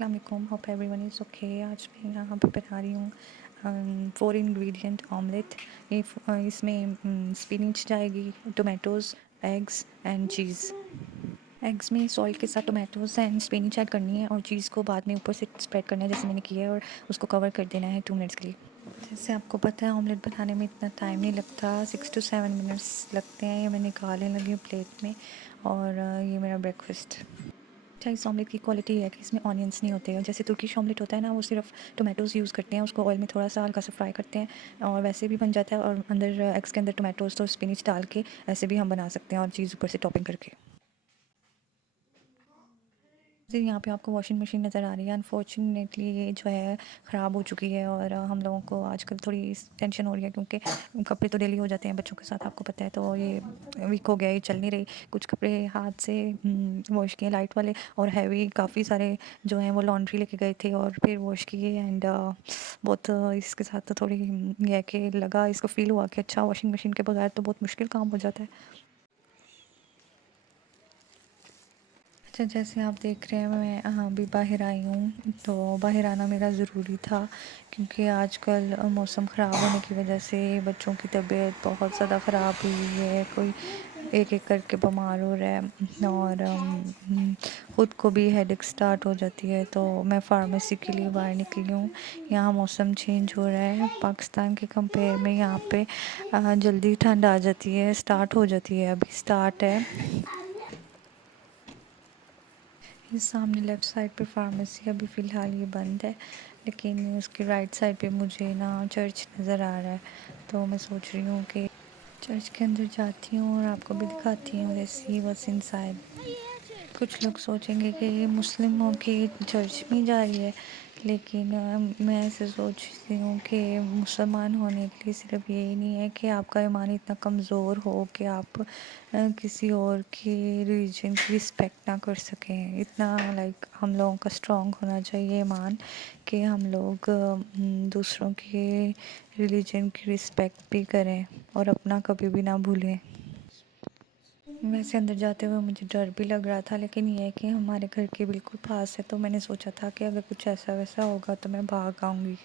अस्सलाम वालेकुम, hope everyone is okay. आज मैं यहाँ पे बना रही हूँ 4 इंग्रेडिएंट ऑमलेट। इसमें स्पिनच जाएगी, tomatoes, eggs and cheese. Eggs में सॉल्ट के साथ टोमेटोज़ एंड स्पिनच ऐड करनी है और चीज़ को बाद में ऊपर से स्प्रेड करना है जैसे मैंने किया है, और उसको कवर कर देना है 2 मिनट्स के लिए। जैसे आपको पता है ऑमलेट बनाने में इतना टाइम नहीं लगता, 6 to 7 मिनट्स लगते हैं। ये मैं निकालने लगी हूँ प्लेट में, और ये मेरा ब्रेकफास्ट। अच्छा, इस ऑमलेट की क्वालिटी है कि इसमें ऑनियंस नहीं होते हैं। जैसे तुर्किश ऑमलेट होता है ना, वो सिर्फ टोमेटोज़ यूज़ करते हैं, उसको ऑयल में थोड़ा सा हल्का सा फ्राई करते हैं और वैसे भी बन जाता है। और अंदर एग्स के अंदर टोमेटोज़ तो स्पिनच डाल के ऐसे भी हम बना सकते हैं, और चीज़ ऊपर से टॉपिंग करके। जी, यहाँ पे आपको वॉशिंग मशीन नज़र आ रही है। अनफॉर्चुनेटली ये जो है ख़राब हो चुकी है, और हम लोगों को आजकल थोड़ी टेंशन हो रही है क्योंकि कपड़े तो डेली हो जाते हैं बच्चों के साथ, आपको पता है। तो ये वीक हो गया, ये चल नहीं रही। कुछ कपड़े हाथ से वॉश किए लाइट वाले, और हैवी काफ़ी सारे जो हैं वो लॉन्ड्री लेके गए थे और फिर वॉश किए। एंड बहुत इसके साथ तो थोड़ी ये है कि लगा, इसको फ़ील हुआ कि अच्छा वॉशिंग मशीन के बगैर तो बहुत मुश्किल काम हो जाता है। अच्छा, जैसे आप देख रहे हैं मैं अभी बाहर आई हूँ, तो बाहर आना मेरा ज़रूरी था क्योंकि आजकल मौसम ख़राब होने की वजह से बच्चों की तबीयत बहुत ज़्यादा ख़राब हुई है। कोई एक एक करके बीमार हो रहा है, और ख़ुद को भी हेडेक स्टार्ट हो जाती है। तो मैं फार्मेसी के लिए बाहर निकली हूँ। यहाँ मौसम चेंज हो रहा है, पाकिस्तान के कंपेयर में यहाँ पे जल्दी ठंड आ जाती है, स्टार्ट हो जाती है, अभी स्टार्ट है। इस सामने लेफ़्ट साइड पे फार्मेसी अभी फ़िलहाल ये बंद है, लेकिन उसके राइट साइड पे मुझे ना चर्च नज़र आ रहा है। तो मैं सोच रही हूँ कि चर्च के अंदर जाती हूँ और आपको भी दिखाती हूँ। Let's see what's inside. कुछ लोग सोचेंगे कि ये मुस्लिमों की चर्च में जा रही है, लेकिन मैं ऐसे सोचती हूँ कि मुसलमान होने के लिए सिर्फ यही नहीं है कि आपका ईमान इतना कमज़ोर हो कि आप किसी और की रिलीजन की रिस्पेक्ट ना कर सकें। इतना लाइक हम लोगों का स्ट्रॉन्ग होना चाहिए ईमान कि हम लोग दूसरों के रिलीजन की रिस्पेक्ट भी करें और अपना कभी भी ना भूलें। वैसे अंदर जाते हुए मुझे डर भी लग रहा था, लेकिन ये है कि हमारे घर के बिल्कुल पास है, तो मैंने सोचा था कि अगर कुछ ऐसा वैसा होगा तो मैं भाग आऊँगी।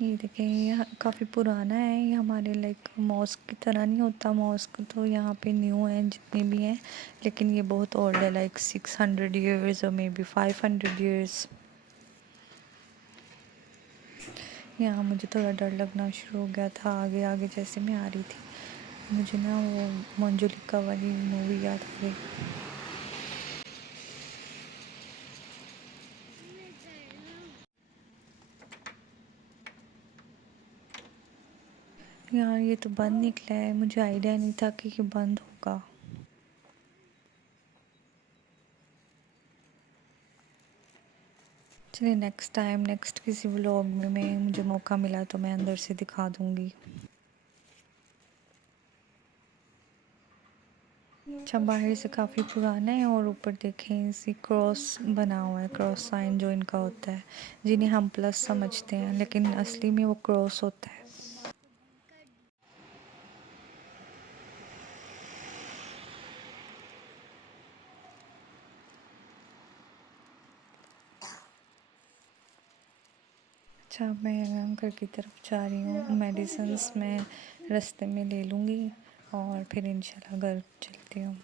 ये देखें, ये काफ़ी पुराना है। ये हमारे लाइक मॉस्क की तरह नहीं होता। मॉस्क तो यहाँ पे न्यू हैं जितने भी हैं, लेकिन ये बहुत ओल्ड है, लाइक 600 ईयर्स और मे बी 500 ईयर्स। यहाँ मुझे थोड़ा डर लगना शुरू हो गया था। आगे आगे जैसे मैं आ रही थी, मुझे ना वो मंजुलिका वाली मूवी याद आ गई। यार ये तो बंद निकला है, मुझे आइडिया नहीं था कि ये बंद होगा। चलिए नेक्स्ट टाइम, नेक्स्ट किसी व्लॉग में मैं मुझे मौका मिला तो मैं अंदर से दिखा दूँगी। अच्छा, बाहर से काफ़ी पुराना है, और ऊपर देखें इसी क्रॉस बना हुआ है, क्रॉस साइन जो इनका होता है, जिन्हें हम प्लस समझते हैं, लेकिन असली में वो क्रॉस होता है। अच्छा, मैं घर की तरफ जा रही हूँ। मेडिसिन्स मैं रास्ते में ले लूँगी और फिर इंशाल्लाह घर चलती हूँ।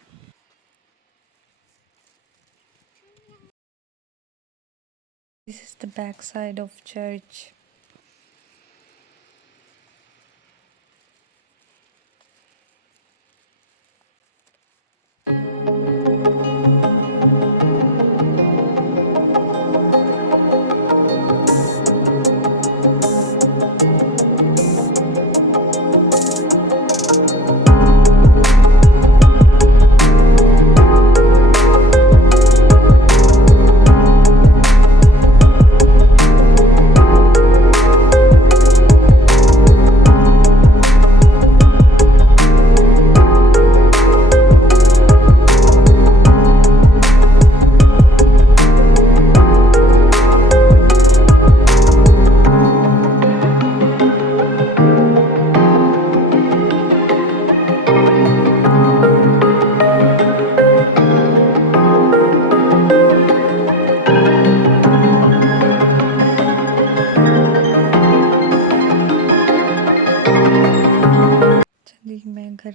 This is the back side of church.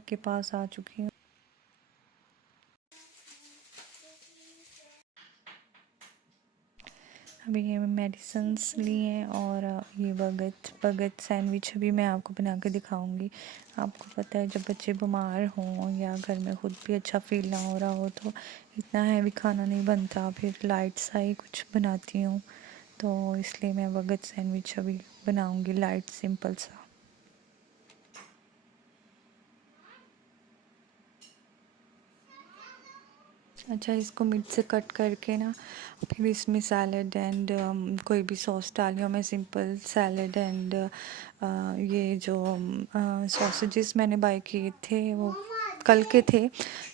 के पास आ चुकी हूँ। अभी ये मेडिसिन्स ली हैं और ये बगत सैंडविच अभी मैं आपको बना के दिखाऊंगी। आपको पता है जब बच्चे बीमार हों या घर में खुद भी अच्छा फील ना हो रहा हो तो इतना हैवी खाना नहीं बनता, फिर लाइट सा ही कुछ बनाती हूँ। तो इसलिए मैं बगत सैंडविच अभी बनाऊंगी, लाइट सिंपल सा। अच्छा, इसको मिड से कट करके ना फिर इसमें सैलड एंड कोई भी सॉस डाली हूँ मैं, सिंपल सैलड एंड ये जो सॉसेजेस मैंने बाय किए थे वो कल के थे,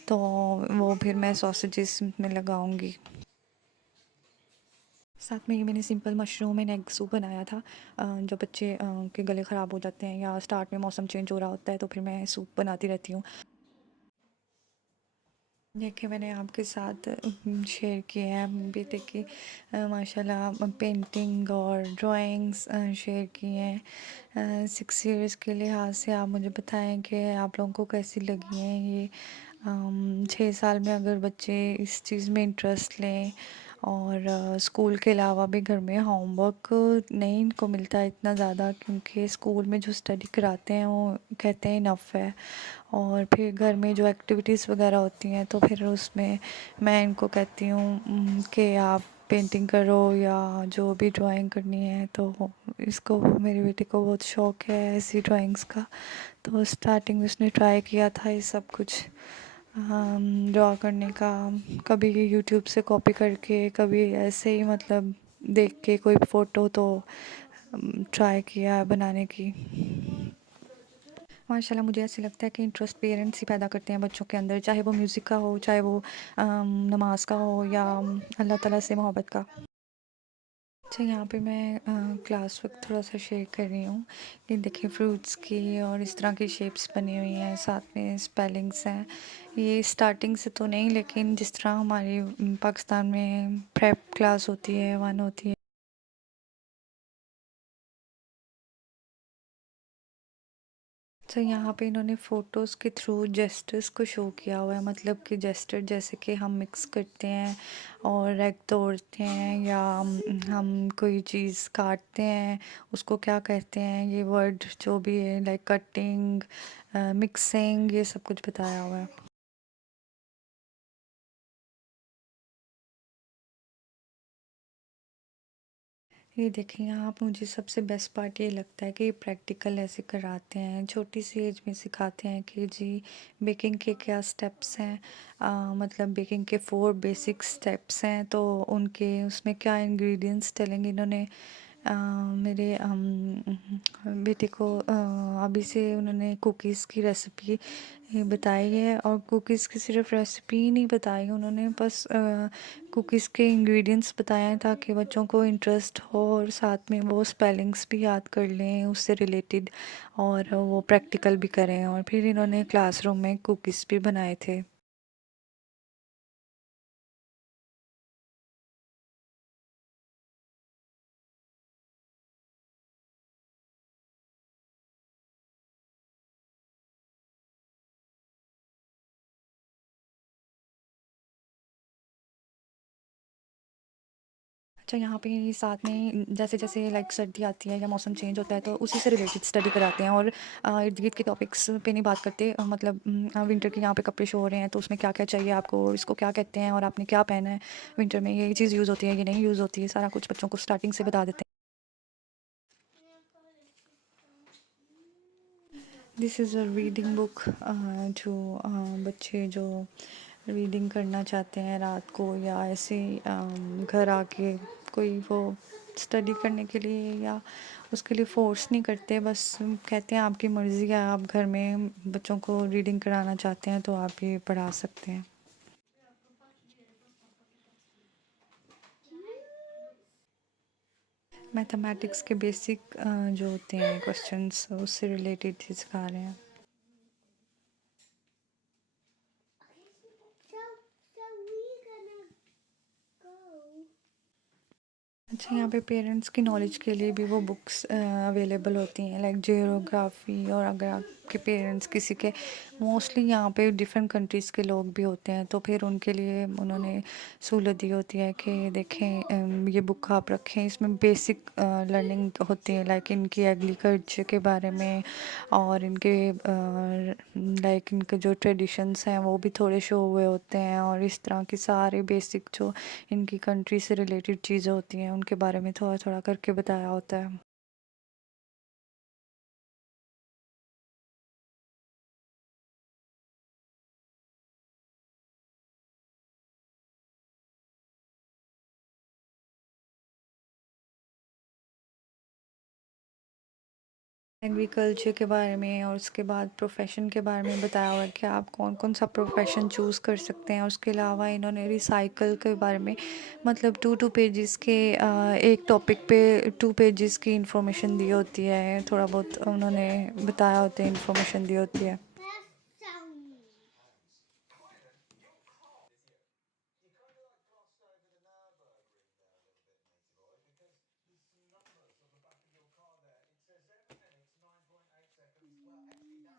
तो वो फिर मैं सॉसेजेस में लगाऊंगी। साथ में ये मैंने simple mushroom and egg soup बनाया था। जब बच्चे के गले ख़राब हो जाते हैं या स्टार्ट में मौसम चेंज हो रहा होता है तो फिर मैं सूप बनाती रहती हूँ। देखिए, मैंने आपके साथ शेयर किया है बेटे की माशाल्लाह पेंटिंग और ड्राइंग्स शेयर की हैं। 6 इयर्स के लिहाज से आप मुझे बताएं कि आप लोगों को कैसी लगी हैं ये। 6 साल में अगर बच्चे इस चीज़ में इंटरेस्ट लें और स्कूल के अलावा भी घर में होमवर्क नहीं इनको मिलता है इतना ज़्यादा, क्योंकि स्कूल में जो स्टडी कराते हैं वो कहते हैं इनफ है, और फिर घर में जो एक्टिविटीज़ वगैरह होती हैं तो फिर उसमें मैं इनको कहती हूँ कि आप पेंटिंग करो या जो भी ड्राइंग करनी है। तो इसको, मेरे बेटे को बहुत शौक़ है ऐसी ड्राइंग्स का, तो स्टार्टिंग में उसने ट्राई किया था ये सब कुछ ड्रॉ करने का, कभी यूट्यूब से कॉपी करके, कभी ऐसे ही मतलब देख के कोई फ़ोटो, तो ट्राई किया बनाने की। माशाल्लाह मुझे ऐसे लगता है कि इंटरेस्ट पेरेंट्स ही पैदा करते हैं बच्चों के अंदर, चाहे वो म्यूज़िक का हो, चाहे वो नमाज का हो या अल्लाह ताला से मोहब्बत का। अच्छा, यहाँ पे मैं क्लास वर्क थोड़ा सा शेयर कर रही हूँ। ये देखिए फ्रूट्स की और इस तरह की शेप्स बनी हुई हैं, साथ में स्पेलिंग्स हैं। ये स्टार्टिंग से तो नहीं, लेकिन जिस तरह हमारी पाकिस्तान में प्रेप क्लास होती है, वन होती है, तो यहाँ पे इन्होंने फ़ोटोज़ के थ्रू जेस्चर्स को शो किया हुआ है, मतलब कि जेस्चर जैसे कि हम मिक्स करते हैं और एग तोड़ते हैं या हम कोई चीज़ काटते हैं, उसको क्या कहते हैं, ये वर्ड जो भी है, लाइक कटिंग, मिक्सिंग, ये सब कुछ बताया हुआ है। ये देखिए, आप मुझे सबसे बेस्ट पार्ट ये लगता है कि प्रैक्टिकल ऐसे कराते हैं, छोटी सी एज में सिखाते हैं कि जी बेकिंग के क्या स्टेप्स हैं। मतलब बेकिंग के 4 बेसिक स्टेप्स हैं, तो उनके उसमें क्या इंग्रेडिएंट्स डलेंगे। इन्होंने मेरे बेटे को अभी से उन्होंने कुकीज़ की रेसिपी बताई है, और कुकीज़ की सिर्फ रेसिपी ही नहीं बताई उन्होंने, बस कुकीज़ के इंग्रेडिएंट्स बताए हैं ताकि बच्चों को इंटरेस्ट हो और साथ में वो स्पेलिंग्स भी याद कर लें उससे रिलेटेड, और वो प्रैक्टिकल भी करें। और फिर इन्होंने क्लासरूम में कुकीज़ भी बनाए थे। अच्छा, यहाँ पे साथ में जैसे-जैसे लाइक सर्दी आती है या मौसम चेंज होता है तो उसी से रिलेटेड स्टडी कराते हैं, और इर्द-गिर्द के टॉपिक्स पे नहीं बात करते। मतलब विंटर के यहाँ पे कपड़े शो हो रहे हैं तो उसमें क्या-क्या चाहिए आपको, इसको क्या कहते हैं और आपने क्या पहना है विंटर में, ये चीज़ यूज़ होती है, ये नहीं यूज़ होती है, सारा कुछ बच्चों को स्टार्टिंग से बता देते हैं। This is a reading book, जो बच्चे जो रीडिंग करना चाहते हैं रात को या ऐसे ही घर आके कोई वो स्टडी करने के लिए, या उसके लिए फ़ोर्स नहीं करते, बस कहते हैं आपकी मर्ज़ी है, आप घर में बच्चों को रीडिंग कराना चाहते हैं तो आप ये पढ़ा सकते हैं। मैथमेटिक्स के बेसिक जो होते हैं क्वेश्चंस, उससे रिलेटेड ही सिखा रहे हैं। अच्छा, यहाँ पे पेरेंट्स की नॉलेज के लिए भी वो बुक्स अवेलेबल होती हैं, लाइक ज्योग्राफी, और अगर आप के पेरेंट्स किसी के, मोस्टली यहाँ पे डिफरेंट कंट्रीज़ के लोग भी होते हैं, तो फिर उनके लिए उन्होंने सहूलत दी होती है कि देखें ये बुक आप रखें, इसमें बेसिक लर्निंग होती है, लाइक इनकी एग्रीकल्चर के बारे में और इनके लाइक इनके जो ट्रेडिशंस हैं वो भी थोड़े शो हुए होते हैं, और इस तरह की सारे बेसिक जो इनकी कंट्री से रिलेटेड चीज़ें होती हैं उनके बारे में थोड़ा थोड़ा करके बताया होता है। एग्रीकल्चर के बारे में और उसके बाद प्रोफेशन के बारे में बताया हुआ है कि आप कौन कौन सा प्रोफेशन चूज़ कर सकते हैं। उसके अलावा इन्होंने रिसाइकल के बारे में, मतलब 2 पेजेस के एक टॉपिक पे 2 पेजेस की इंफॉर्मेशन दी होती है, थोड़ा बहुत उन्होंने बताया होता है, इंफॉर्मेशन दी होती है।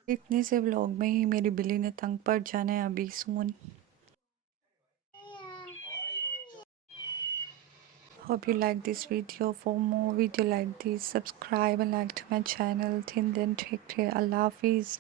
इतने से व्लॉग में ही मेरी बिल्ली ने तंग पड़ जाना है अभी सून। Hope you like this video. For more video like this, subscribe and like to my channel. Till then, take care. Allah Hafiz.